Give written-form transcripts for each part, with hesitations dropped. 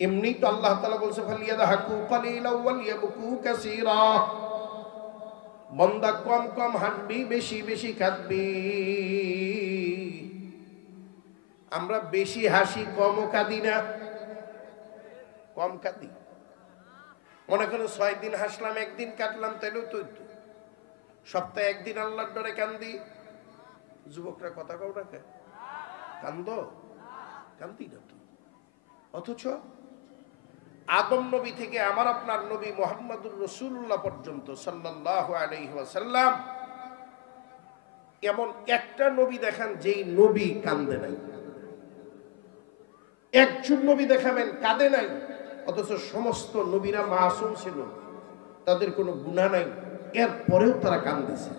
এমনি তো আল্লাহ তাআলা বলছে ফালিয়াদহাকু কালিলাও ওয়ালিয়াবকু কাসীরা, বান্দা কম কম হাসবি, বেশি বেশি কাঁদবি। আমরা বেশি হাসি, কমও কাঁদি না। কম কাঁদি, মনে করেন 6 দিন হাসলাম, একদিন কাটলাম, তাইলেও তো সপ্তাহে একদিন আল্লাহর ডরে কান্দি। যুবকরা কথা কও না কে? কান্দ? কান্দি না তো। অথচ আদম নবী থেকে আমার আপনার নবী মুহাম্মদুর রাসূলুল্লাহ পর্যন্ত সাল্লাল্লাহু আলাইহি ওয়াসাল্লাম, এমন একটা নবী দেখান যেই নবী কান্দে নাই। একজন নবী দেখাবেন কাঁদে নাই, অথচ সমস্ত নবীরা মাসুম ছিল, তাদের কোনো গুনাহ নাই, এরপরেও তারা কান্দিছে।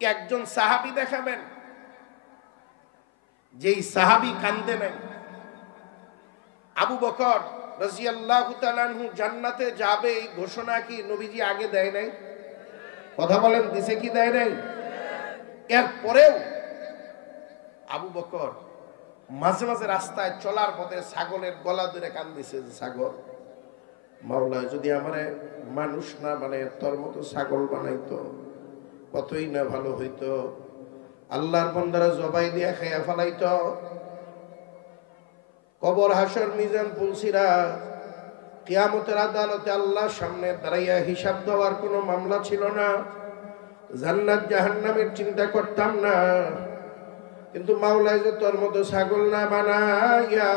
একজন সাহাবী দেখাবেন যেই সাহাবী কান্দে নাই। আবু বকর রাদিয়াল্লাহু তাআলা আনহু জান্নাতে যাবে এই ঘোষণা কি নবীজি আগে দেয় নাই? কথা বলেন, দিছে কি দেয় নাই? এরপরেও আবু বকর মাঝে মাঝে রাস্তায় চলার পথে ছাগলের গলা ধরে কান্দিছে, যে ছাগল, মাওলা যদি আমারে মানুষ না মানে তোর মতো ছাগল বানাইতো কতই না ভালো হইতো, আল্লাহর বান্দারা জবাই দিয়া খাইয়া ফেলাইতো, কবর হাসর মিজান পুলসিরাত কিয়ামতের আদালতে আল্লাহর সামনে দাঁড়াইয়া হিসাব দেওয়ার কোনো মামলা ছিল না, জান্নাত জাহান্নামের চিন্তা করতাম না। কিন্তু মাওলাই যে তোর মতো ছাগল না বানাইয়া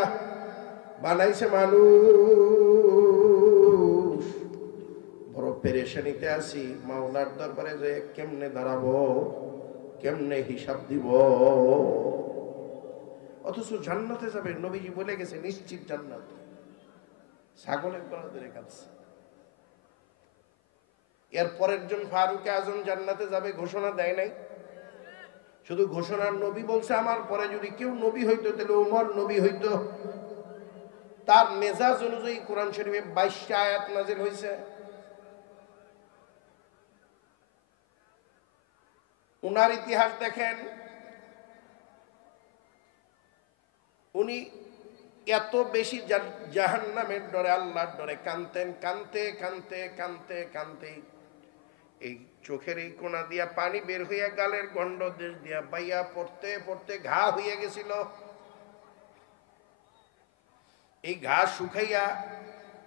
বানাইছে মানুষ, বড় পেরেশানিতে আছি, মাওলার দরবারে যে কেমনে দাঁড়াবো, কেমনে হিসাব দিব। অথচ জান্নাতে যাবে, নবীজি বলে গেছে নিশ্চিত জান্নাত। ছাগলের গলা ধরে কাঁদছে। এর পরের জন ফারুক আজম জান্নাতে যাবে, ঘোষণা দেয় নাই। শুধু ঘোষণার নবী বলছে আমার পরে যদি কেউ নবী হইতো তাহলে ওমর নবী হইতো। তার মেজাজ অনুযায়ী কোরআন শরীফে 22টা আয়াত নাযিল হয়েছে। উনার ইতিহাস দেখেন, উনি এত বেশি জাহান্নামের ডরে, আল্লাহর ডরে কাঁদতেন, কাঁদতে কাঁদতে কাঁদতে কাঁদতে এই চোখের এই কোনা দিয়া পানি বের হইয়া গালের গন্ড দেশ দিয়া বাইয়া পড়তে পড়তে ঘা হইয়া গেছিল। এই ঘা শুকাইয়া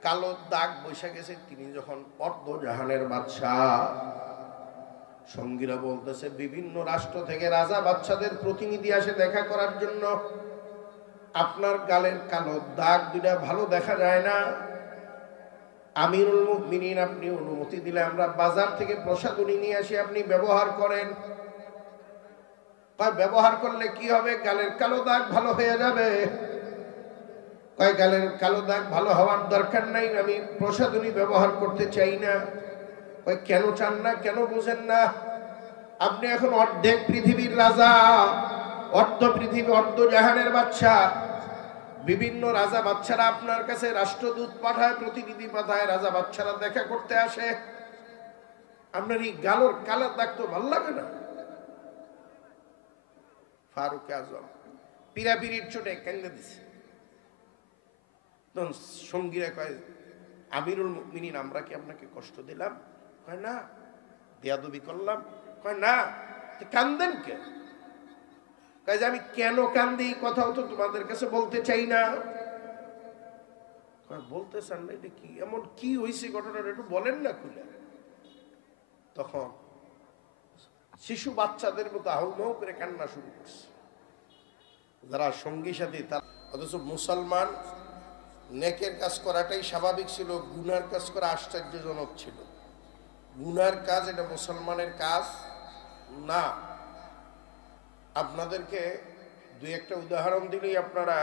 কালো দাগ বসে গেছে। তিনি যখন অর্ধ জাহানের বাদশাহ, সঙ্গীরা বলতেছে বিভিন্ন রাষ্ট্র থেকে রাজা বাদশাদের প্রতিনিধি আসে দেখা করার জন্য, আপনার গালের কালো দাগ দুটা ভালো দেখা যায় না, আমিরুল মুমিনিন আপনি অনুমতি দিলে আমরা বাজার থেকে প্রসাধনী নিয়ে আসি, আপনি ব্যবহার করেন। ব্যবহার করলে কি হবে? গালের কালো দাগ ভালো হয়ে যাবে। গালের কালো দাগ ভালো হওয়ার দরকার নাই, আমি প্রসাধনী ব্যবহার করতে চাই না। কেন চান না? কেন বুঝেন না? আপনি এখন অর্ধেক পৃথিবীর রাজা, অর্ধ পৃথিবী, অর্ধ জাহানের বাদশা। বিভিন্ন রাজা বাদশারা আপনার কাছে রাষ্ট্রদূত পাঠায়, প্রতিনিধি পাঠায়, রাজা বাদশারা দেখা করতে আসে। আপনার এই গালোর কালার দাগ তো ভাল লাগে না। ফারুক আজম পিরাপিরির চোটে কেন্দে দিছে। তখন সঙ্গীরা কয়, আমিরুল মুমিনিন আমরা কি আপনাকে কষ্ট দিলাম? কয় না। বেয়াদবি করলাম? কয় না। কান্দেন কে? কয় যে আমি কেন কান্দি কথাও তো তোমাদের কাছে বলতে চাই না। বলতে চান না? এটা কি এমন কি হয়েছে ঘটনাটা একটু বলেন না খুলে। তখন শিশু বাচ্চাদের মতো আহ্বান করে কান্না শুরু করছে যারা সঙ্গী সাথী তার। অথচ মুসলমান নেকের কাজ করাটাই স্বাভাবিক ছিল, গুনার কাজ করা আশ্চর্যজনক ছিল। গুনার কাজ এটা মুসলমানের কাজ না। আপনাদেরকে দুই একটা উদাহরণ দিলেই আপনারা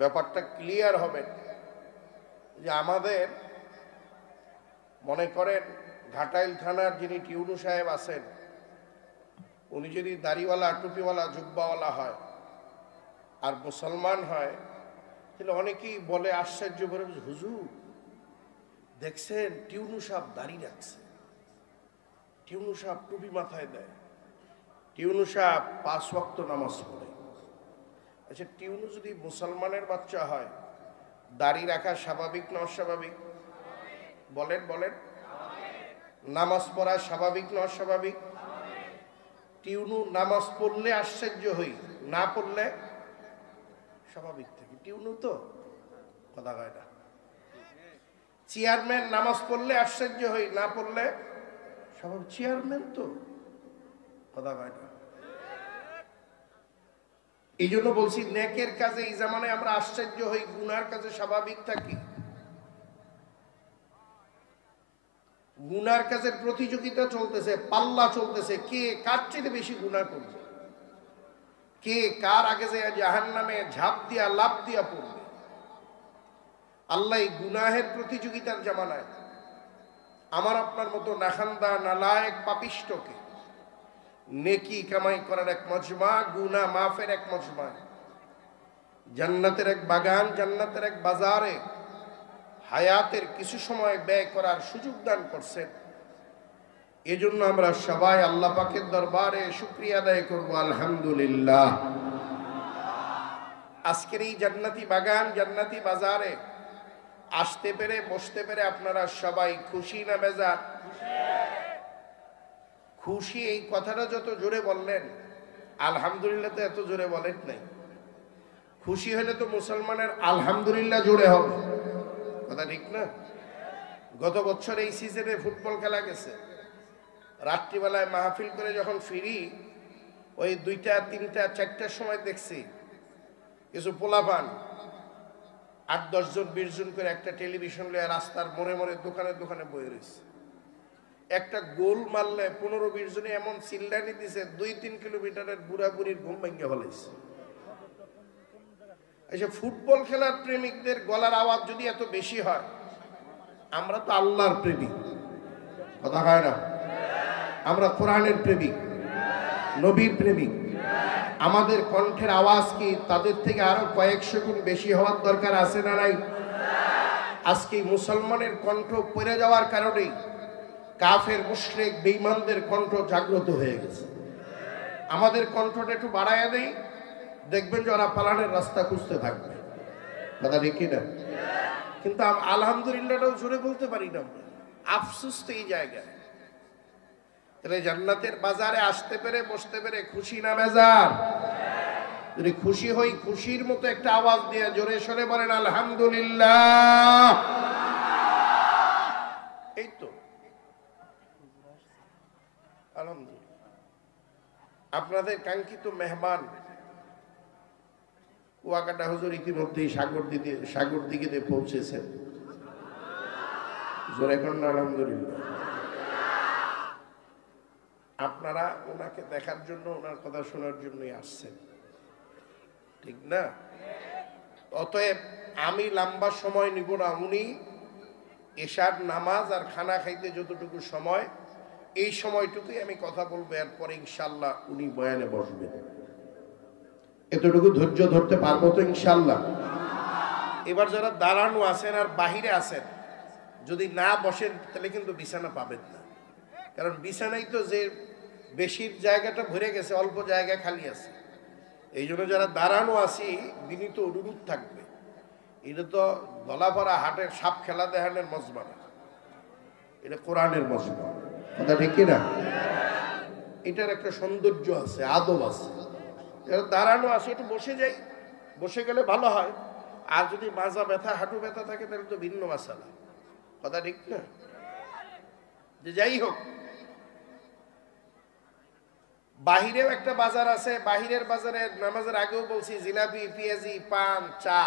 ব্যাপারটা ক্লিয়ার হবেন। যে আমাদের মনে করেন ঘাটাইল থানার যিনি টিউনু সাহেব আছেন, উনি যদি দাড়িওয়ালা, টুপিওয়ালা, জুব্বাওয়ালা হয় আর মুসলমান হয়, তাহলে অনেকেই বলে আশ্চর্য করে, হুজুর দেখছেন টিউনু সাহেব দাড়ি রাখছে, টিউনু সাহেব টুপি মাথায় দেয়, টিউনু সাহেব 5 ওয়াক্ত নামাজ পড়ে, আচ্ছা, টিউনু যদি মুসলমানের বাচ্চা হয়, দাড়ি রাখা স্বাভাবিক না অস্বাভাবিক? বলেন বলেন। নামাজ পড়া স্বাভাবিক না অস্বাভাবিক? টিউনু নামাজ পড়লে আশ্চর্য হই, না পড়লে স্বাভাবিক থাকি। টিউনু তো কথা কয় না। চেয়ারম্যান নামাজ পড়লে আশ্চর্য হই, না পড়লে স্বাভাবিক। চেয়ারম্যান তো কথা কয় না। এই জন্য বলছি, নেকের কাজে এই জামানায় আমরা আশ্চর্য হই, গুনার কাজে স্বাভাবিক থাকি। গুনার কাজের প্রতিযোগিতা চলতেছে, পাল্লা চলতেছে, কে কার চেয়ে বেশি গুনাহ করবে, কে কার আগে যায় জাহান্নামে ঝাঁপ দিয়া লাফ দিয়া পড়বে। আল্লাহ এই গুনাহের প্রতিযোগিতার জামানায় আমার আপনার মতো নাখান্দা নালায়েক পাপিষ্টকে নেকি কামাই করার এক মজমা, গুনাহ মাফের এক মজমা, জান্নাতের এক বাগান, জান্নাতের এক বাজারে হায়াতের কিছু সময় ব্যয় করার সুযোগ দান করছেন। এজন্য আমরা সবাই আল্লাহ পাকের দরবারে শুকরিয়া আদায় করব, আলহামদুলিল্লাহ। আজকের এই জান্নাতি বাগান, জান্নাতি বাজারে আসতে পেরে, বসতে পেরে আপনারা সবাই খুশি না বেজার? খুশি। এই কথাটা যত জোরে বললেন, আলহামদুলিল্লাহ তো এত জোরে বলেন নাই। খুশি হলে তো মুসলমানের আলহামদুলিল্লাহ জোরে হবে, কথা ঠিক না? গত বছর এই সিজনে ফুটবল খেলা গেছে, রাত্রিবেলায় মাহফিল করে যখন ফিরি, ওই 2টা 3টা 4টার সময় দেখছি কিছু পোলাপান 8-10 জন 20 জন করে একটা টেলিভিশন লিয়ে রাস্তার মোড়ে মোড়ে দোকানে দোকানে বয়ে রয়েছে। একটা গোল মারলে 15-20 জনে এমন চিল্লানি দিছে, 2-3 কিলোমিটারের বুড়া বুড়ির ঘুম ভেঙে ফেলেছে। আচ্ছা, ফুটবল খেলার প্রেমিকদের গলার আওয়াজ যদি এত বেশি হয়, আমরা তো আল্লাহর প্রেমিক, কথা হয় না? আমরা কোরআনের প্রেমিক, নবীর প্রেমিক। আমাদের কণ্ঠের আওয়াজ কি তাদের থেকে আরো কয়েকশো গুণ বেশি হওয়ার দরকার আছে না নাই? আজকে মুসলমানের কণ্ঠ পড়ে যাওয়ার কারণেই কাফের মুশরিক বেঈমানদের কণ্ঠ জাগ্রত হয়ে গেছে। আমাদের কণ্ঠটা একটু বাড়ায়া দেই, দেখবেন যে ওরা পালানের রাস্তা খুঁজতে থাকবে, কথা ঠিক না? কিন্তু আলহামদুলিল্লাহটাও জোরে বলতে পারি না আমরা, আফসোস তো এই জায়গায়। তাহলে জান্নাতের বাজারে আসতে পেরে, বসতে পেরে খুশি না বেজার? যদি খুশি হই, খুশির মতো একটা আওয়াজ দিয়ে জোরে সরে বলেন আলহামদুলিল্লাহ। এই তো আলহামদুলিল্লাহ। আপনাদের কাঙ্ক্ষিত মেহমান কুয়াকাটা হুজুর ইতিমধ্যেই সাগর দিঘিতে পৌঁছেছেন। জোরে করেন আলহামদুলিল্লাহ। আপনারা ওনাকে দেখার জন্য, ওনার কথা শোনার জন্যই আসছেন, ঠিক না? অতএব আমি লম্বা সময় নিব না। উনি এশার নামাজ আর খানা খাইতে যতটুকু সময়, এই সময়টুকুই আমি কথা বলবো, এরপরে ইনশাল্লাহ উনি বয়ানে বসবেন। এতটুকু ধৈর্য ধরতে পারবো তো ইনশাল্লাহ? এবার যারা দাঁড়ানো আছেন আর বাহিরে আছেন, যদি না বসেন তাহলে কিন্তু বিছানা পাবেন না। কারণ বিছানায় তো যে বেশির জায়গাটা ভরে গেছে, অল্প জায়গা খালি আছে। এই জন্য যারা দাঁড়ানো আছি, বিনীত অনুরোধ থাকবে, এটা তো গলাভরা হাটের সাপ খেলা দেখানোর মজমা না, এটা কোরআনের মজমা, কথা ঠিক না? এটার একটা সৌন্দর্য আছে, আদব আছে। যারা দাঁড়ানো আছে একটু বসে যাই, বসে গেলে ভালো হয়। আর যদি মাজা ব্যথা, হাঁটু ব্যথা থাকে তাহলে তো ভিন্ন মাসালা, কথা ঠিক না? যে যাই হোক, বাহিরেও একটা বাজার আছে, বাহিরের বাজারে নামাজের আগেও বলছি, জিলাপি, পেঁয়াজি, পান, চা,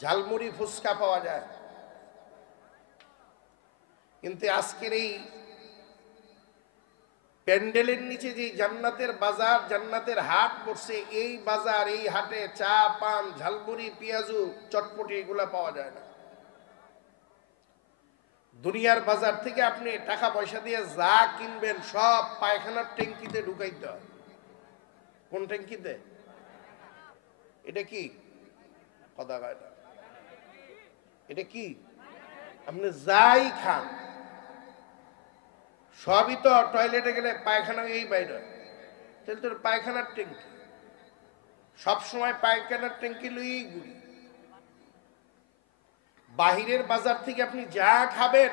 ঝালমুড়ি, ফুচকা পাওয়া যায়। কিন্তু আজকের এই প্যান্ডেলের নিচে যে জান্নাতের বাজার, জান্নাতের হাট পড়ছে, এই বাজার, এই হাটে চা, পান, ঝালমুড়ি, পেঁয়াজু, চটপটি এগুলা পাওয়া যায় না। দুনিয়ার বাজার থেকে আপনি টাকা পয়সা দিয়ে যা কিনবেন সব পায়খানার ট্যাঙ্কিতে ঢুকাইতে হয়। কোন ট্যাঙ্কিতে? এটা কি কথা কয় না? এটা কি? আপনি যাই খান সবই তো টয়লেটে গেলে পায়খানা এই বাইরে, তাহলে তোর পায়খানার ট্যাঙ্কি সব সময় পায়খানার ট্যাঙ্কি লইয়েই ঘুরি। বাহিরের বাজার থেকে আপনি যা খাবেন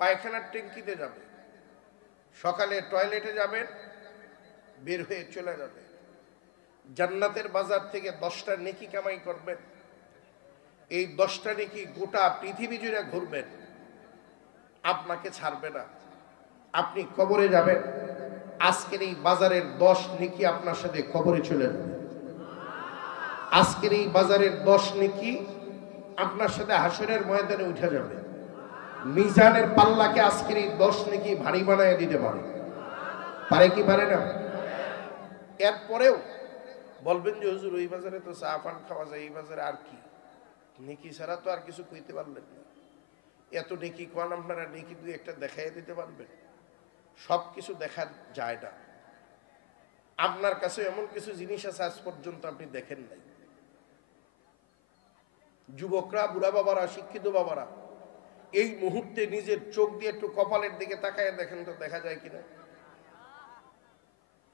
পায়খানার ট্যাঙ্কিতে যাবে। সকালে টয়লেটে যাবেন, বের হয়ে চলে যাবে। জান্নাতের বাজার থেকে 10টা নেকি কামাই করবেন, এই 10টা নেকি গোটা পৃথিবী জুড়ে ঘুরবেন, আপনাকে ছাড়বে না। আপনি কবরে যাবেন, আজকের এই বাজারের 10 নেকি আপনার সাথে কবরে চলে যাবে। আজকের এই বাজারের 10 নেকি আপনার সাথে হাসরের ময়দানে উঠে যাবে। মিজানের পাল্লাকে আজকের এই 10 নেকি ভারী বানায় দিতে পারে। পারে কি পারে না? এরপরেও বলবেন যে হুজুর ওই বাজারে তো চা পান খাওয়া যায়, এই বাজারে আর কি? নেকি ছাড়া তো আর কিছু কইতে পারলেন না। এত নেকি কোন আপনারা নেকি দুই একটা দেখাই দিতে পারবেন? সব কিছু দেখা যায় না। আপনার কাছে এমন কিছু জিনিস আছে আজ পর্যন্ত আপনি দেখেন নাই। যুবকরা, বুড়া বাবারা, শিক্ষিত বাবারা, এই মুহূর্তে নিজের চোখ দিয়ে একটু কপালের দিকে তাকায় দেখেন তো দেখা যায় কিনা।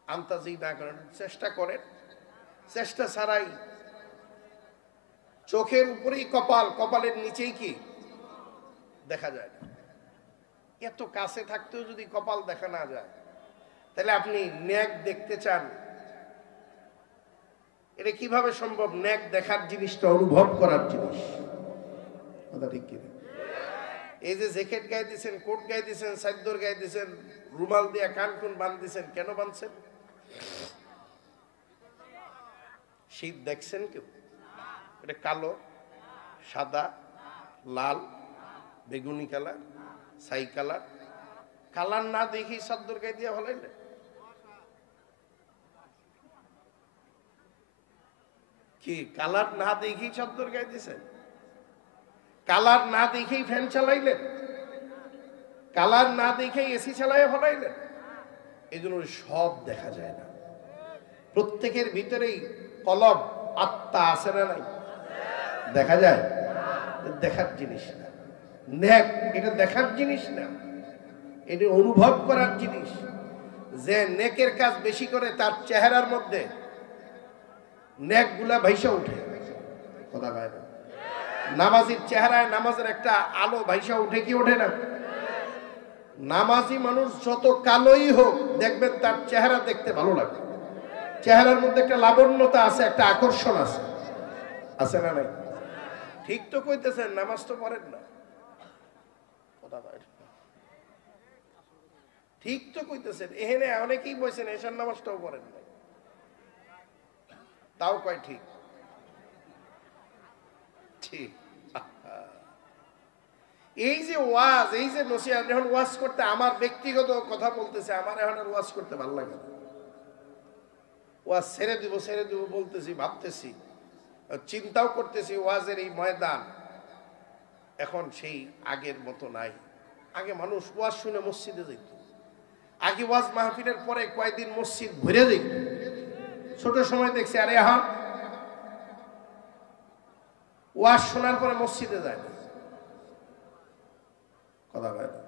আন্তাজি না করেন, চেষ্টা করেন। চেষ্টা ছাড়াই চোখের উপরেই কপাল, কপালের নিচেই কি দেখা যায় না। এত কাছে থাকতেও যদি কপাল দেখা না যায়, তাহলে আপনি নেক দেখতে চান, এটা কিভাবে সম্ভব? নেক দেখার জিনিসটা অনুভব করার জিনিস। কথা ঠিক কিনা? এই যে জ্যাকেট গায়ে দিচ্ছেন, কোট গায়ে দিচ্ছেন, চাদর গায়ে দিচ্ছেন, রুমাল দিয়ে কান কুন বাঁধছেন, কেন বাঁধছেন? শীত দেখছেন কেউ? এটা কালো, সাদা, লাল, বেগুনি কালার, ছাই কালার। কালার না দেখি চাদর গায়ে দিয়ে হলাইলে কি? কালার না দেখি চাদর গায়ে দিছেন? কালার না দেখেই ফ্যান চালাইলেন? কালার না দেখেই এসি চালাই হলাইলেন? এই জন্য সব দেখা যায় না। প্রত্যেকের ভিতরেই কলব, আত্মা আছে না নাই? দেখা যায়? দেখার জিনিস না। নেক এটা দেখার জিনিস না, এটা অনুভব করার জিনিস। যে নেকের কাজ বেশি করে তার চেহারার মধ্যে নেক গুলা ভাইসা উঠে। কথা কয় না? নামাজির চেহারায় নামাজের একটা আলো ভাইসা উঠে কি ওঠে না? নামাজি মানুষ যত কালোই হোক, দেখবেন তার চেহারা দেখতে ভালো লাগে। চেহারার মধ্যে একটা লাবণ্যতা আছে, একটা আকর্ষণ আছে। আছে না নাই? ঠিক তো কইতেছেন, নামাজ তো পড়েন না। কথা কয় না? ঠিক তো কইতেছেন। এখানে অনেকেই বলছেন এশার নামাজটাও পড়েন না, তাও কয় ঠিক। ঠিক। এই যে ওয়াজ, এই যে নসিহত, এখন ওয়াজ করতে, আমার ব্যক্তিগত কথা বলতেছে, আমার এখন আর ওয়াজ করতে ভালো লাগে না। ওয়াজ ছেড়ে দিব বলতেছি, ভাবতেছি, চিন্তাও করতেছি। ওয়াজের এই ময়দান এখন সেই আগের মতো নাই। আগে মানুষ ওয়াজ শুনে মসজিদে যেত। আগে ওয়াজ মাহফিলের পরে কয়েকদিন মসজিদ ভরে যেত। ছোট সময় দেখছি, আরে হা ওয়াজ শোনার পরে মসজিদে যায় না। কথা বলে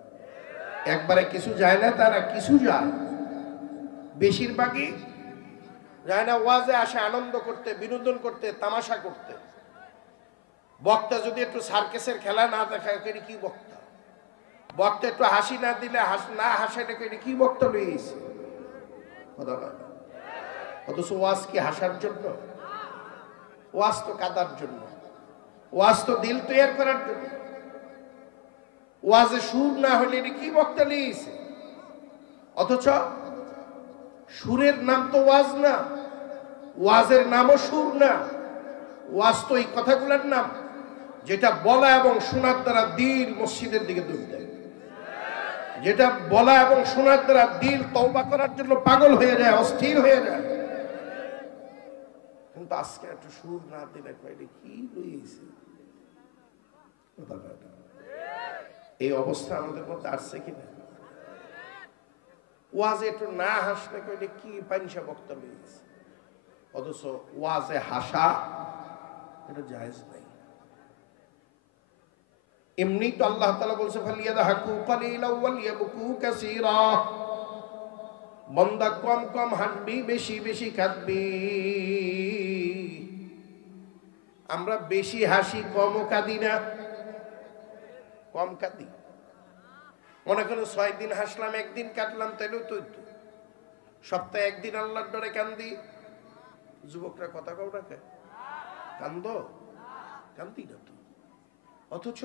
একবারে কিছু যায় না, তারা কিছু যায়, বেশিরভাগই যায় না। ওয়াজে আসে আনন্দ করতে, বিনোদন করতে, তামাশা করতে। বক্তা যদি একটু সার্কেসের খেলা না দেখায়, কি বক্তা? বক্তা একটু হাসি না দিলে, না হাসে, কি বক্তা লইছে? কথা বলে। অথচ ওয়াজ কি হাসার জন্য? ওয়াজ তো কাদার জন্য। ওয়াজ তো দিল তৈরি করার জন্য। ওয়াজে সুর না হলে কি বক্তা লিয়েছে? অথচ সুরের নাম তো ওয়াজ না, ওয়াজের নামও সুর না। ওয়াজ তো এই কথাগুলোর নাম যেটা বলা এবং শোনার দ্বারা দিল মসজিদের দিকে দৌড় দেয়, যেটা বলা এবং শোনার দ্বারা দিল তওবা করার জন্য পাগল হয়ে যায়, অস্থির হয়ে যায়। কিন্তু আজকে একটু সুর না দিলে কি লইছে? এই অবস্থা আমাদের মধ্যে আসছে কিনা? ওয়াজে একটু না হাসলে কইলে কি পাইনসা বক্তা লইছে। অথচ ওয়াজে হাসা এটা জায়েজ নাই। এমনি তো আল্লাহ তাআলা বলছে ফালিয়াদহাকু কালিলা ওয়ালিয়াবকু কাসীরা। বন্দা কম কম হাঁটবি, বেশি বেশি কাঁদবি। আমরা বেশি হাসি, কমও কাঁদি না? কম কাঁদি। মনে করো 6 দিন হাসলাম, 1 দিন কাটলাম, তাইলেও তো সপ্তাহে 1 দিন আল্লাহর ডরে কান্দি। যুবকরা কথা কও না কে? কান্দ? কান্দি না তো। অথচ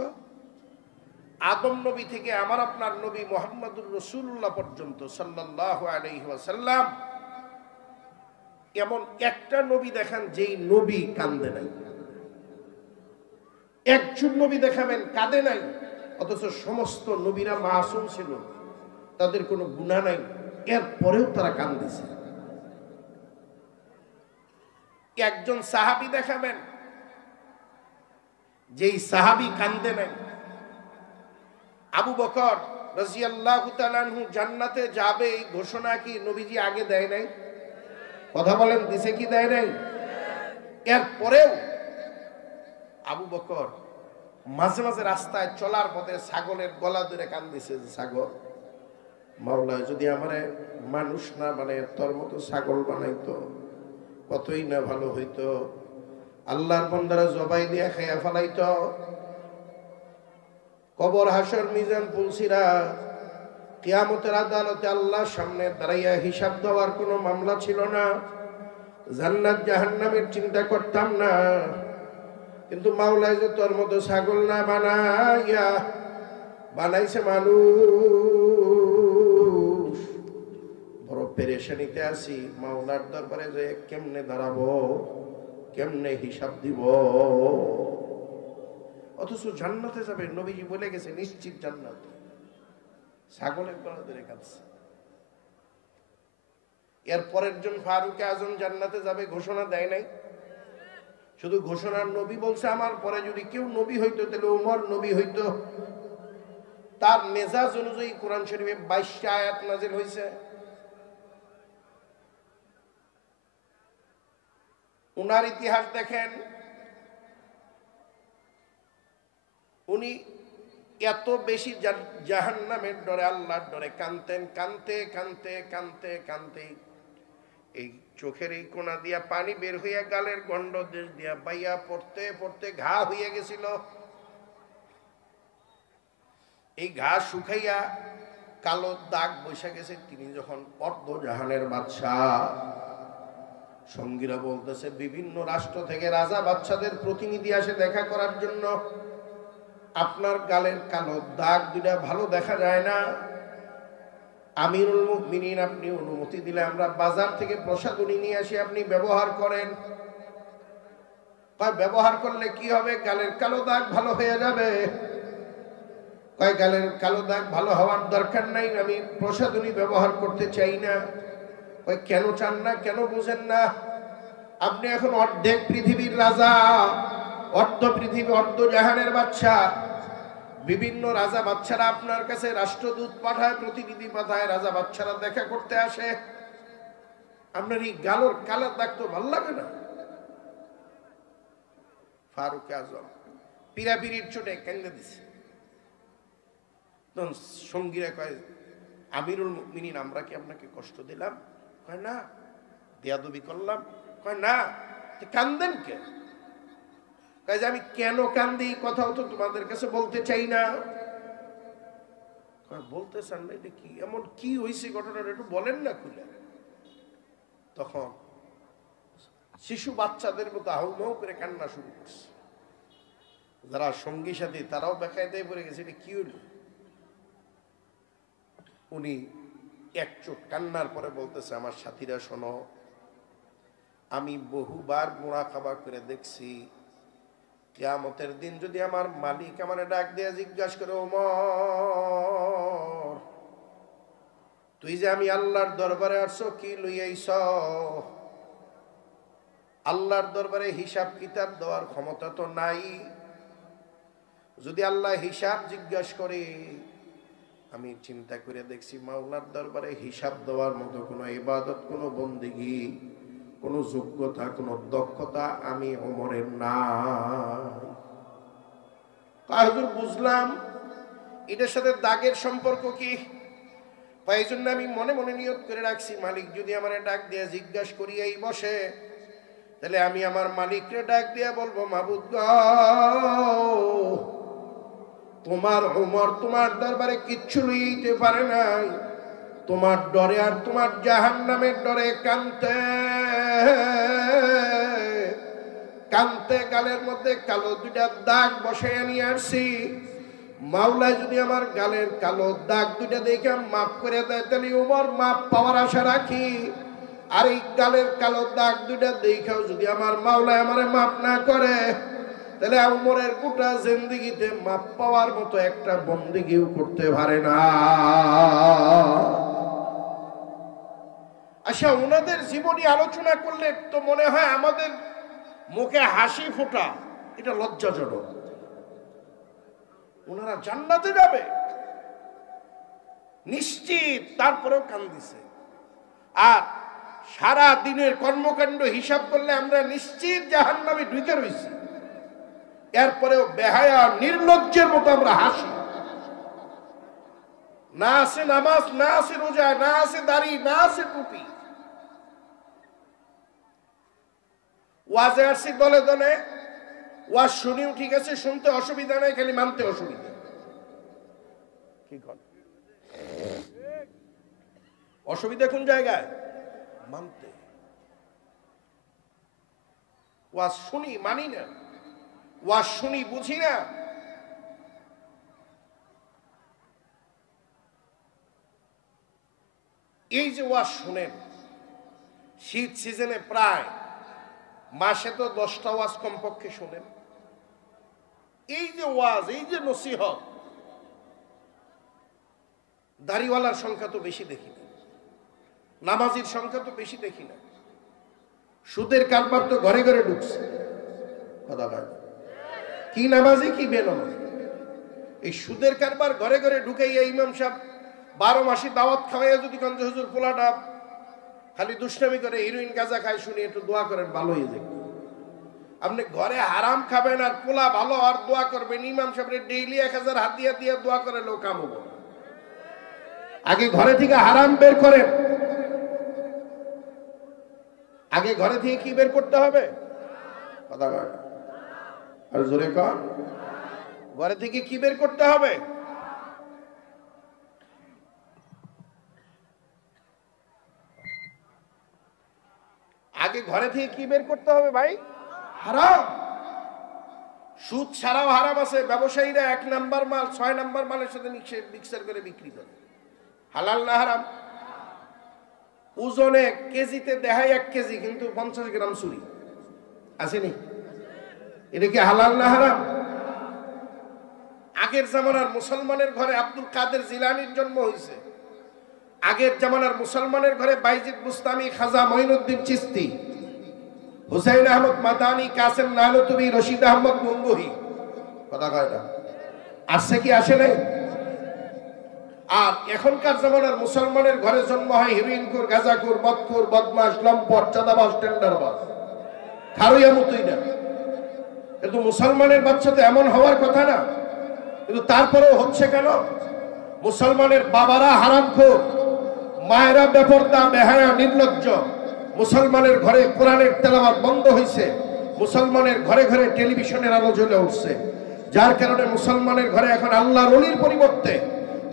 আদম নবী থেকে আমার আপনার নবী মুহাম্মদুর রাসূলুল্লাহ পর্যন্ত সাল্লাল্লাহু আলাইহি ওয়াসাল্লাম, এমন একটা নবী দেখান যেই নবী কান্দে নাই। একজন নবী দেখাবেন কাঁদে নাই, অথচ সমস্ত নবীরা মাসুম ছিল, তাদের কোনো গুনাহ নাই, এরপরেও তারা কান্দেছে। একজন সাহাবী দেখাবেন যেই সাহাবী কান্দে নাই। আবু বকর রাদিয়াল্লাহু তাআলা আনহু জান্নাতে যাবে এই ঘোষণা কি নবীজি আগে দেয় নাই? কথা বলেন, দিছে কি দেয় নাই? এরপরেও আবু বকর মাঝে মাঝে রাস্তায় চলার পথে ছাগলের গলা ধরে কান্দিছে, যে ছাগল, মাওলা যদি আমারে মানুষ না বানায় তোর মতো ছাগল বানাইতো কতই না ভালো হইতো। আল্লাহর বান্দারা জবাই দিয়া খাইয়া ফেলাইতো। কবর, হাসর, মিজান, পুলসিরা, কিয়ামতের আদালতে আল্লাহর সামনে দাঁড়াইয়া হিসাব দেওয়ার কোনো মামলা ছিল না। জান্নাত জাহান্নামের চিন্তা করতাম না। কিন্তু মাওলায় যে তোর মতো ছাগল না বানাইয়া বানাইছে মানুষ। বড় পেরেশানিতে আছি, মাওলার দরবারে যে কেমনে দাঁড়াবো, কেমনে হিসাব দিব। অথচ জান্নাতে যাবে, নবীজি বলে গেছে নিশ্চিত জান্নাত। ছাগলের গলা ধরে কাঁদছে। এর পরের জন ফারুক আজম জান্নাতে যাবে, ঘোষণা দেয় নাই। শুধু ঘোষণার নবী বলছে আমার পরে যদি কেউ নবী হইতো তাহলে ওমর নবী হইতো। তার মেজাজ অনুযায়ী কোরআন শরীফে 22টা আয়াত নাযিল হয়েছে। উনার ইতিহাস দেখেন, উনি এত বেশি জাহান্নামের ডরে, আল্লাহর ডরে কানতেন। কানতে কানতে কানতে কানতে এই চোখের এই কোনা দিয়া পানি বের হইয়া গালের গন্ড দেশ দিয়া বাইয়া পড়তে পড়তে ঘা হইয়া গেছিল। এই ঘা শুকাইয়া কালো দাগ বসে গেছে। তিনি যখন অর্ধ জাহানের বাদশাহ, সঙ্গীরা বলতেছে বিভিন্ন রাষ্ট্র থেকে রাজা বাদশাদের প্রতিনিধি আসে দেখা করার জন্য। আপনার গালের কালো দাগ দুটা ভালো দেখা যায় না। আমিরুল মুমিনিন, আপনি অনুমতি দিলে আমরা বাজার থেকে প্রসাধনী নিয়ে আসি, আপনি ব্যবহার করেন। কয় ব্যবহার করলে কি হবে? গালের কালো দাগ ভালো হয়ে যাবে। কয় গালের কালো দাগ ভালো হওয়ার দরকার নাই, আমি প্রসাধনী ব্যবহার করতে চাই না। কয় কেন চান না, কেন বুঝেন না? আপনি এখন অর্ধেক পৃথিবীর রাজা, অর্ধ পৃথিবী, অর্ধ জাহানের বাদশা। বিভিন্ন রাজা বাদশারা আপনার কাছে রাষ্ট্রদূত পাঠায়, প্রতিনিধি পাঠায়, রাজা বাদশারা দেখা করতে আসে। আপনার এই গালোর কালো দাগ তো ভাল লাগে না। ফারুক আজম পিরাপিরির চোটে কেন্দ্রে দিছে। তখন সঙ্গীরা কয় আমিরুল মুমিনিন, আমরা কি আপনাকে কষ্ট দিলাম? কয় না। বেয়াদবি করলাম? কয় না। কান্দেন কে? কয় যে আমি কেন কান্দি কথাও তো তোমাদের কাছে বলতে চাই না। বলতে চান না? এটা কি এমন কি হয়েছে ঘটনাটা একটু বলেন না খুলে। তখন শিশু বাচ্চাদের মতো হাউমাউ করে কান্না শুরু করছে। যারা সঙ্গী সাথী তারাও বেকায়দায় পড়ে গেছে, এটা কি হইল? উনি এক চোখ কান্নার পরে বলতেছে, আমার সাথীরা শোনো, আমি বহুবার গোড়া খাবার করে দেখছি, কিয়ামতের দিন যদি আমার মালিক আমার ডাক দিয়ে জিজ্ঞাসা করে, ওমর তুই যে আমি আল্লাহর দরবারে আসছো, কি লইয়াইছ? আল্লাহর দরবারে হিসাব কিতাব দেওয়ার ক্ষমতা তো নাই। যদি আল্লাহ হিসাব জিজ্ঞাসা করে, আমি চিন্তা করে দেখছি মাওলার দরবারে হিসাব দেওয়ার মতো কোনো ইবাদত, কোনো বন্দেগী, কোনো যোগ্যতা, কোনো দক্ষতা আমি ওমরের নাই। বুঝলাম এটার সাথে দাগের সম্পর্ক কি? এই জন্য আমি মনে মনে নিয়ত করে রাখছি, মালিক যদি আমার ডাক দিয়ে জিজ্ঞাসা করি এই বসে, তাহলে আমি আমার মালিককে ডাক দিয়ে বলবো, মাবুদ গো, তোমার উমর তোমার দরবারে কিচ্ছু লইতে পারে নাই, তোমার ডরে আর তোমার জাহান্নামের ডরে কানতে কানতে গালের মধ্যে কালো দুইটা দাগ বসাইয়া নিয়ে আসছি। মাওলা যদি আমার গালের কালো দাগ দুইটা দেখে মাফ করে দেয়, তাহলে উমর মাফ পাওয়ার আশা রাখি। আর এই গালের কালো দাগ দুইটা দেখাও যদি আমার মাওলা আমারে মাফ না করে, তাহলে উমরের গোটা জিন্দেগিতে মাফ পাওয়ার মতো একটা বন্দেগিও করতে পারে না। আচ্ছা, ওনাদের জীবনী আলোচনা করলে তো মনে হয় আমাদের মুখে হাসি ফোটা, এটা লজ্জাজনক। ওনারা জান্নাতে যাবে নিশ্চিত, তারপরেও কান্দিছে। আর সারা দিনের কর্মকাণ্ড হিসাব করলে আমরা নিশ্চিত জাহান্নামে ঢুকে রয়েছি, এরপরেও বেহায়া নির্লজ্জের মতো আমরা হাসি। না আছে নামাজ, না আছে রোজা, না আছে দাড়ি, না আছে টুপি। ওয়াজে আসছি দলে দলে, ওয়াজ শুনিও ঠিক আছে, শুনতে অসুবিধা নাই, খালি মানতে অসুবিধা। কি কর অসুবিধা কোন জায়গায়? মানতে। ওয়াজ শুনি মানি না, ওয়াজ শুনি বুঝি না। এই যে ওয়াজ শুনেন, শীত সিজনে প্রায় মাসে তো 10টা ওয়াজ কমপক্ষে শোনেন। এই যে ওয়াজ, এই যে নসিহত, দাড়িওয়ালার সংখ্যা তো বেশি দেখি না, নামাজির সংখ্যা তো বেশি দেখি না। সুদের কারবার তো ঘরে ঘরে ঢুকছে। কথা বলে কি নামাজি কি বেনামাজি, এই সুদের কারবার ঘরে ঘরে ঢুকাইয়া ইমাম সাহেব 12 মাসি দাওয়াত খাওয়াইয়া যদি কঞ্জ হুজুর পোলাটা খালি দুষ্টামি করে, হিরোইন গাঁজা খায়, শুনি একটু দোয়া করেন ভালো হয়ে যাবে। আপনি ঘরে হারাম খাবেন আর পোলা ভালো আর দোয়া করবেন, ইমাম সাহেবের ডেইলি 1000 হাতিয়া দিয়ে দোয়া করে লোক কাম হবে। আগে ঘরে থেকে হারাম বের করেন, আগে ঘরে থেকে কি বের করতে হবে? কথা বল আর জোরে কর, ঘরে থেকে কি বের করতে হবে? আগে ঘরে থেকে কি বের করতে হবে ভাই? হারাম। সুদ ছাড়াও হারাম আছে। ব্যবসায়ীরা 1 নাম্বার মাল 6 নাম্বার মালের সাথে মিক্সার করে বিক্রি করে। হালাল না হারাম? ওজনে কেজিতে দেখায় 1 কেজি, কিন্তু 50 গ্রাম চুরি আসেনি। এটা কি হালাল না হারাম? আগের জামানার মুসলমানের ঘরে আব্দুল কাদের জিলানির জন্ম হয়েছে। আগের জামানার মুসলমানের ঘরে বাইজিদ বুস্তামি, খাজা মঈনুদ্দিন চিশতি, হুসাইন আহমদ মাদানী, কাসেম নানুতুবি, রশিদ আহমদ গঙ্গোহী। কথা কয় না? আসছে কি আসে নাই? আর এখনকার জামানার মুসলমানের ঘরে জন্ম হয় হিরোইনখোর, গাঁজাখোর, মদখোর, বদমাশ, লম্পট, চাঁদাবাজ, টেন্ডারবাজ, খারুইয়া মুতুইনা। কিন্তু মুসলমানের বাচ্চা তো এমন হওয়ার কথা না, কিন্তু তারপরেও হচ্ছে কেন? মুসলমানের বাবারা হারামখোর, মায়েরা বেপরদা, বেহায়া, নির্লজ্জ। মুসলমানের ঘরে কোরআনের তেলাওয়াত বন্ধ হয়েছে, মুসলমানের ঘরে ঘরে টেলিভিশনের আলো জ্বলে উঠছে, যার কারণে মুসলমানের ঘরে এখন আল্লাহর ওলির পরিবর্তে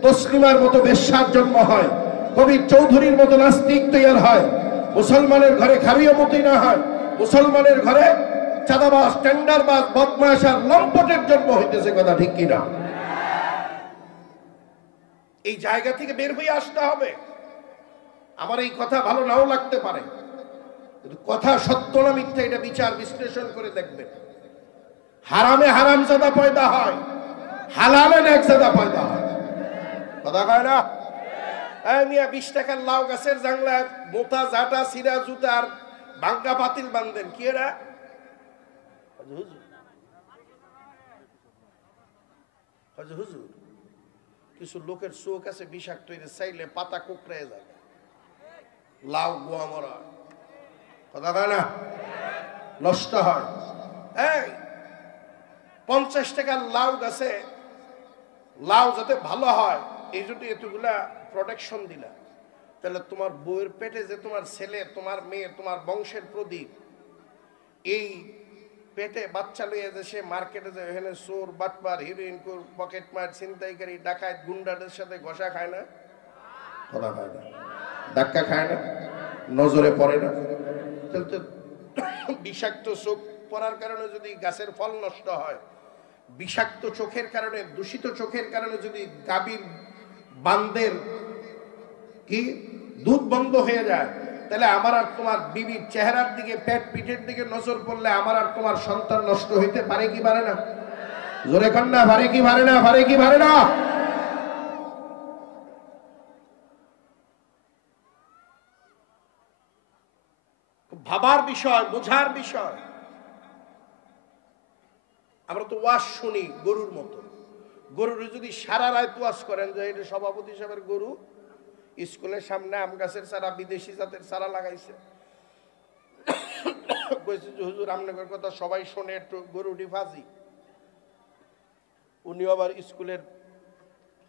তসলিমার মতো বেশ্যার জন্ম হয়, কবি চৌধুরীর মতো নাস্তিক তৈরি হয়। মুসলমানের ঘরে খারিয়া মতই না হয়, মুসলমানের ঘরে চাঁদাবাজ, টেন্ডারবাজ, বদমাশ আর লম্পটের জন্ম হইতেছে। কথা ঠিক কিনা? এই জায়গা থেকে বের হয়ে আসতে হবে। আমার এই কথা ভালো নাও লাগতে পারে, কিন্তু কথা সত্য না মিথ্যা এটা বিচার বিশ্লেষণ করে দেখবেন। হারামে হারামজাদা পয়দা হয়, হালালে নেকজাদা পয়দা হয়। কথা কয় না? 20 টাকার লাউ গাছের জাংলায় মোটা জাটা সিরা জুতার ভাঙ্গা পাতিল বান্ধেন কি এরা? হুজুর, কিছু লোকের চোখ আছে বিষাক্ত, চাইলে পাতা কোকড়ায় যাবে, লাউ গোয়া মরা। কথা কয় না? নষ্ট হয়। 50 টাকার লাউ গাছে লাউ যাতে ভালো হয় এই জন্য এতগুলা প্রোটেকশন দিলা, তাহলে তোমার বউয়ের পেটে যে তোমার ছেলে, তোমার মেয়ে, তোমার বংশের প্রদীপ, এই পেটে বাচ্চা লইয়া যে সে মার্কেটে যায়, এখানে চোর বাটপার হিরোইন পকেট মার ছিনতাইকারী ডাকাত গুন্ডাদের সাথে ঘষা খায় না, কথা খায় না, ধাক্কা খায় না, নজরে পড়ে না? তাহলে তো বিষাক্ত চোখ পড়ার কারণে যদি গাছের ফল নষ্ট হয়, বিষাক্ত চোখের কারণে, দূষিত চোখের কারণে যদি গাভীর বান্দের কি দুধ বন্ধ হয়ে যায়, তাহলে আমার আর তোমার বিবির চেহারার দিকে, পেট পিঠের দিকে নজর পড়লে আমার আর তোমার সন্তান নষ্ট হইতে পারে কি পারে না? জোরে কন্যা, পারে কি পারে না? পারে কি পারে না? ভাবার বিষয়, বোঝার বিষয়। আমরা তো ওয়াজ শুনি গরুর মতো। গরুর যদি সারা রাত ওয়াজ করেন যে এটা সভাপতি সাহেবের গরু, স্কুলের সামনে আম গাছের চারা, বিদেশি জাতের চারা লাগাইছে, কইছে যে হুজুর আপনাদের কথা সবাই শোনে, একটু গরুটি ফাজি। উনি আবার স্কুলের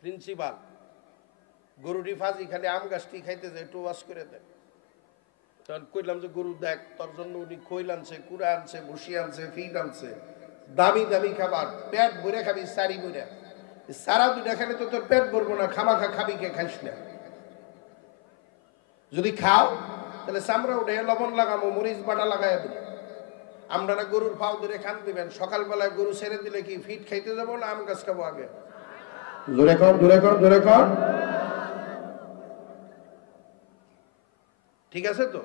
প্রিন্সিপাল, গরুটি ফাজি খালি আম গাছটি খাইতে যায়, একটু ওয়াজ করে দেন। তখন কইলাম যে গরু দেখ, তোর জন্য উনি খৈল আনছে, কুড়া আনছে, বসি আনছে, ফিট আনছে, দামি দামি খাবার, পেট ভরে খাবি, সারি ভরে। সারা দুইটা খেলে তো তোর পেট ভরবো না, খামাখা খাবি, কে খাইস না। যদি খাও তাহলে চামড়া উঠে লবণ লাগাবো, মরিচ বাটা লাগাই দেবো। আমরা গরুর পাও ধরে খান দিবেন, সকালবেলায় গরু ছেড়ে দিলে কি ফিট খাইতে যাবো না আম গাছ খাবো আগে? জোরে কর, জোরে কর, জোরে কর। ঠিক আছে তো?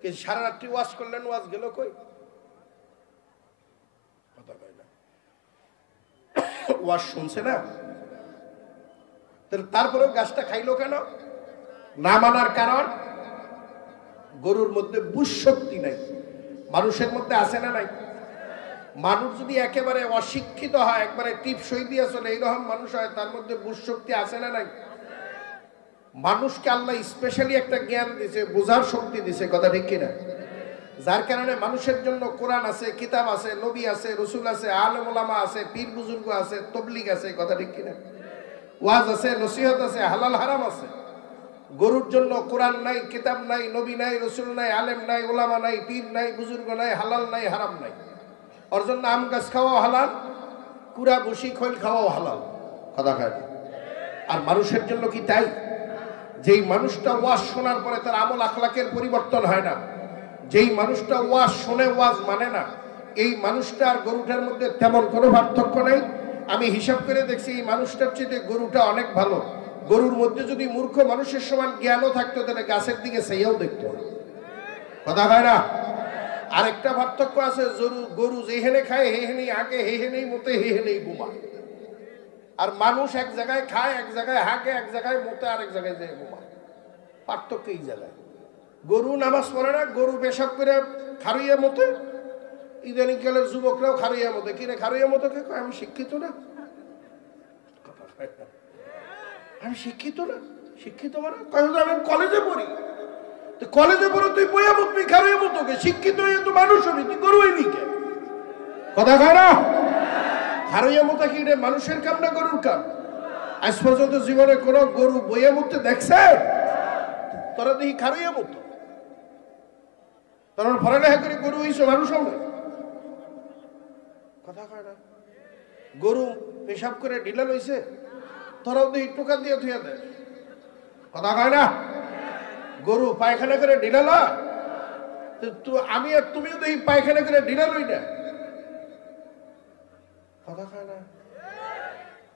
কি সারা রাত্রি ওয়াজ করলেন, ওয়াজ গেল কই? কথা কয় না, ওয়াজ শুনছে না। তারপরেও গাছটা খাইলো কেন? না মানার কারণ গরুর মধ্যে বুঝ শক্তি নাই। মানুষের মধ্যে আছে না নাই? মানুষ যদি একেবারে অশিক্ষিত হয়, একবারে টিপ সই দিয়ে চলে, এইরকম মানুষ হয়, তার মধ্যে বুঝ শক্তি আছে না নাই? মানুষকে আল্লাহ স্পেশালি একটা জ্ঞান দিছে, বোঝার শক্তি দিছে, কথা ঠিক কিনা? যার কারণে মানুষের জন্য কোরআন আছে, কিতাব আছে, নবী আছে, রসুল আছে, আলেম ওলামা আছে, পীর বুজুর্গ আছে, তবলিগ আছে, কথা ঠিক কিনা? ওয়াজ আছে, নসিহত আছে, হালাল হারাম আছে। গরুর জন্য কোরআন নাই, কিতাব নাই, নবী নাই, রসুল নাই, আলেম নাই, ওলামা নাই, পীর নাই, বুজুর্গ নাই, হালাল নাই, হারাম নাই। ওর জন্য আম গাছ খাওয়াও হালাল, কুড়া বসি খৈল খাওয়াও হালাল, কথা খায়। আর মানুষের জন্য কি তাই? যেই মানুষটা ওয়াজ শোনার পরে তার আমল আখলাকের পরিবর্তন হয় না, যেই মানুষটা ওয়াজ শোনে ওয়াজ মানে না, এই মানুষটা আর গরুটার মধ্যে তেমন কোনো পার্থক্য নেই। আমি হিসাব করে দেখছি এই মানুষটার চেয়ে গরুটা অনেক ভালো। গরুর মধ্যে যদি মূর্খ মানুষের সমান জ্ঞানও থাকতো তাহলে গাছের দিকে সেইও দেখতো, কথা হয় না? আরেকটা পার্থক্য আছে, গরু যেহেনে খায় হেহেনেই হাঁকে, হেহেনেই মতে, হেহেনেই ঘুমায়। আর মানুষ এক জায়গায় খায়, এক জায়গায় হাঁকে, এক জায়গায় মতে, আরেক জায়গায় যায় ঘুমায়। পার্থক্য এই জায়গায়। গরু নামাজ পড়ে না, গরু পেশাব করে খারুইয়া মতে। ইদানিং কালের যুবকরাও খারুইয়া মতে। কিরে খারুইয়া মতো কে কয়? আমি শিক্ষিত না, আমি শিক্ষিত না। শিক্ষিত মানে আমি কলেজে পড়ি। তো কলেজে পড়ো তুই বইয়া মত, তুই খারুইয়া মতো কে? শিক্ষিত হয়ে তো মানুষ হবি, তুই গরু হইলি কে? কথা কয় না? খারুইয়া মতো কি রে মানুষের কাম না গরুর কাম? আজ পর্যন্ত জীবনে কোন গরু বইয়া মতো দেখছে? তোরা দেখি খারুইয়া মতো। তোর পড়ালেখা করে গরু হইছে, মানুষ হবে? কথা কয় না? গরু পেশাব করে ঢিলা লইছে, তোরাও দেখি টোকা দিয়ে ধুয়ে দেয়, কথা কয় না? গরু পায়খানা করে ঢিলা লয়, আমি আর তুমিও দেখি পায়খানা করে ঢিলা লই না, কথা কয় না?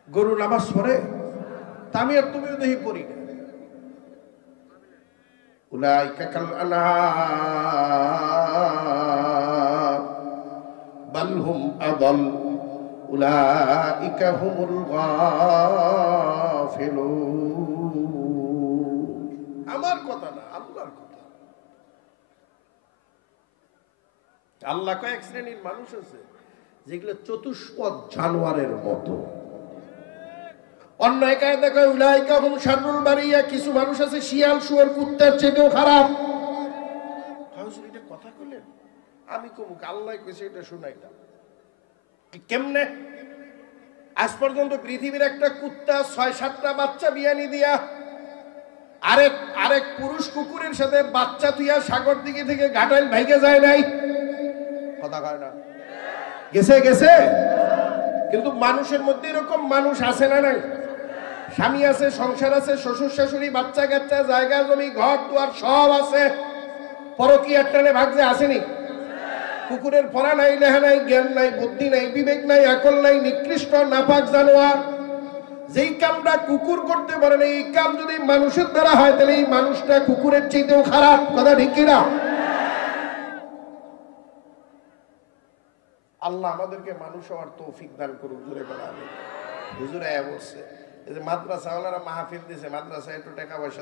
গরু নামাজ পড়ে, তা আমি আর তুমিও দেখি পড়ি না। উলাইকা কাল আনআম বাল হুম আদাল উলাইকা হুমুল গাফিলুন। আমার কথা না, আল্লাহর কথা। আল্লাহ কয়েক শ্রেণীর মানুষ আছে যেগুলো চতুষ্পদ জানোয়ারের মতো। অন্য একায় দেখো উলাইকা হুম শাররুল বারিয়া, কিছু মানুষ আছে শিয়াল, শুয়োর, কুত্তার চেয়েও খারাপ। এটা কথা কইলেন? আমি কমুক, আল্লাহ কইছে এটা শুনাইলাম। কেমনে? আজ পর্যন্ত পৃথিবীর একটা কুত্তা ৬-৭টা বাচ্চা বিয়ানি দিয়া আরেক আরেক পুরুষ কুকুরের সাথে বাচ্চা তুইয়া সাগর দিকে থেকে ঘাটাইল ভাইগে যায় নাই, কথা কয় না, গেছে গেছে। কিন্তু মানুষের মধ্যে এরকম মানুষ আছে না নাই? স্বামী আছে, সংসার আছে, শ্বশুর শাশুড়ি, বাচ্চা কাচ্চা, জায়গা জমি, ঘর দুয়ার সব আছে, পরকীয়ার টানে ভাগছে, আসেনি? কুকুরের পড়া নাই, লেহা নাই, জ্ঞান নাই, বুদ্ধি নাই, বিবেক নাই, আকল নাই, নিকৃষ্ট নাপাক জানোয়ার। যেই কামটা কুকুর করতে পারে না, এই কাম যদি মানুষের দ্বারা হয় তাহলে এই মানুষটা কুকুরের চাইতেও খারাপ, কথা ঠিক কিনা? আল্লাহ আমাদেরকে মানুষ হওয়ার তৌফিক দান করুক, জোরে করা আমি হুজুর আয়া বলছে। এই যে মাদ্রাসাওয়ালারা মাহফিল দিছে, মাদ্রাসায় একটু টাকা পয়সা